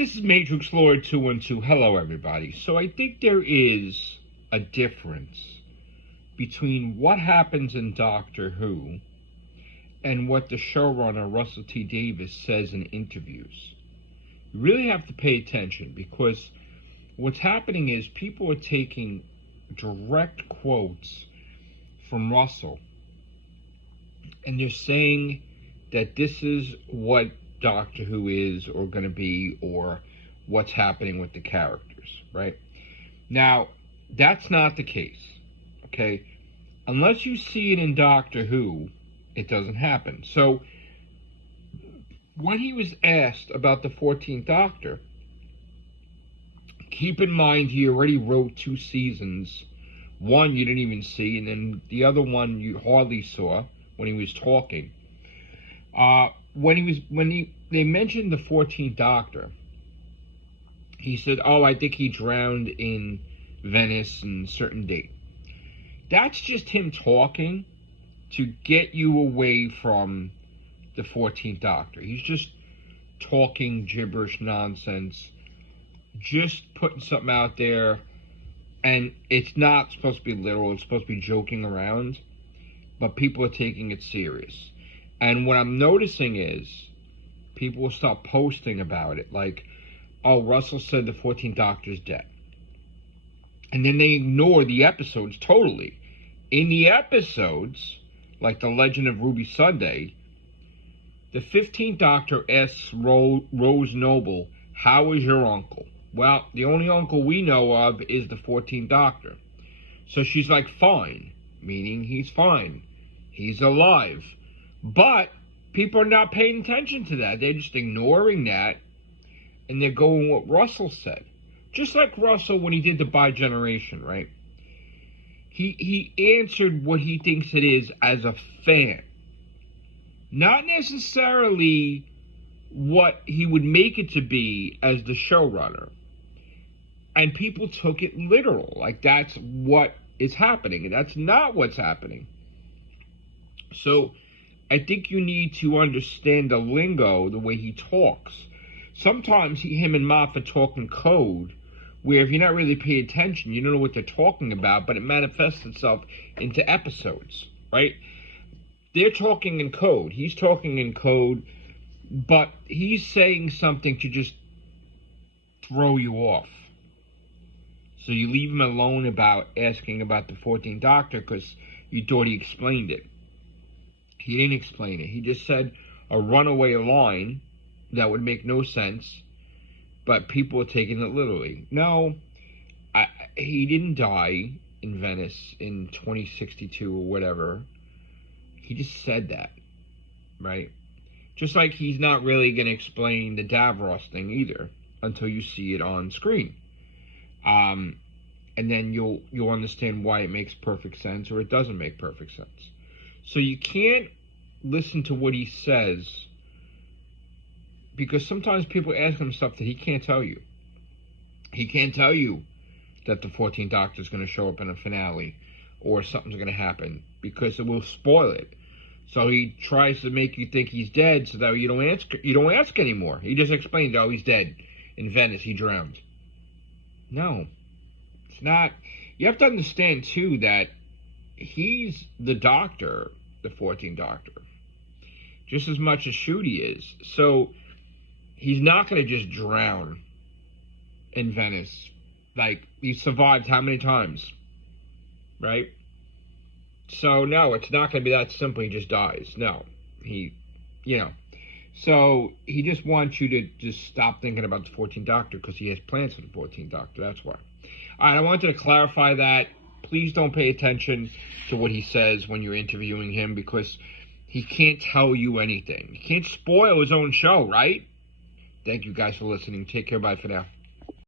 This is Matrix Lord 212. Hello, everybody. So I think there is a difference between what happens in Doctor Who and what the showrunner Russell T Davies says in interviews. You really have to pay attention, because what's happening is people are taking direct quotes from Russell, and they're saying that this is what Doctor Who is or going to be, or what's happening with the characters, right? Now, that's not the case, okay? Unless you see it in Doctor Who, it doesn't happen. So, when he was asked about the 14th Doctor, keep in mind he already wrote 2 seasons. One you didn't even see, and then the other one you hardly saw when he was talking. When they mentioned the 14th Doctor, he said, "Oh, I think he drowned in Venice on a certain date." That's just him talking to get you away from the 14th Doctor. He's just talking gibberish nonsense, just putting something out there, and it's not supposed to be literal. It's supposed to be joking around, but people are taking it serious. And what I'm noticing is people will start posting about it, like, "Oh, Russell said the 14th Doctor's dead." And then they ignore the episodes totally. In the episodes, like The Legend of Ruby Sunday, the 15th Doctor asks Rose Noble, "How is your uncle?" Well, the only uncle we know of is the 14th Doctor. So she's like, "Fine," meaning he's fine. He's alive. But people are not paying attention to that. They're just ignoring that, and they're going what Russell said. Just like Russell when he did the Bi-Generation, right? He answered what he thinks it is as a fan. Not necessarily what he would make it to be as the showrunner. And people took it literal, like that's what is happening, and that's not what's happening. So I think you need to understand the lingo, the way he talks. Sometimes him and Moffat talk in code, where if you're not really paying attention, you don't know what they're talking about, but it manifests itself into episodes, right? They're talking in code. He's talking in code, but he's saying something to just throw you off. So you leave him alone about asking about the 14th Doctor because you thought he explained it. He didn't explain it. He just said a runaway line that would make no sense, but people are taking it literally. No, he didn't die in Venice in 2062 or whatever. He just said that, right? Just like he's not really going to explain the Davros thing either until you see it on screen. And then you'll understand why it makes perfect sense or it doesn't make perfect sense. So you can't listen to what he says, because sometimes people ask him stuff that he can't tell you. He can't tell you that the 14th Doctor is going to show up in a finale or something's going to happen, because it will spoil it. So he tries to make you think he's dead so that you don't ask anymore. He just explains, "Oh, he's dead. In Venice, he drowned." No, it's not. You have to understand, too, that he's the Doctor, the 14th Doctor, just as much as Shooty is. So he's not going to just drown in Venice. Like, he survived how many times, right? So, no, it's not going to be that simple. He just dies. No, So he just wants you to just stop thinking about the 14th Doctor because he has plans for the 14th Doctor. That's why. All right, I wanted to clarify that. Please don't pay attention to what he says when you're interviewing him, because he can't tell you anything. He can't spoil his own show, right? Thank you guys for listening. Take care. Bye for now.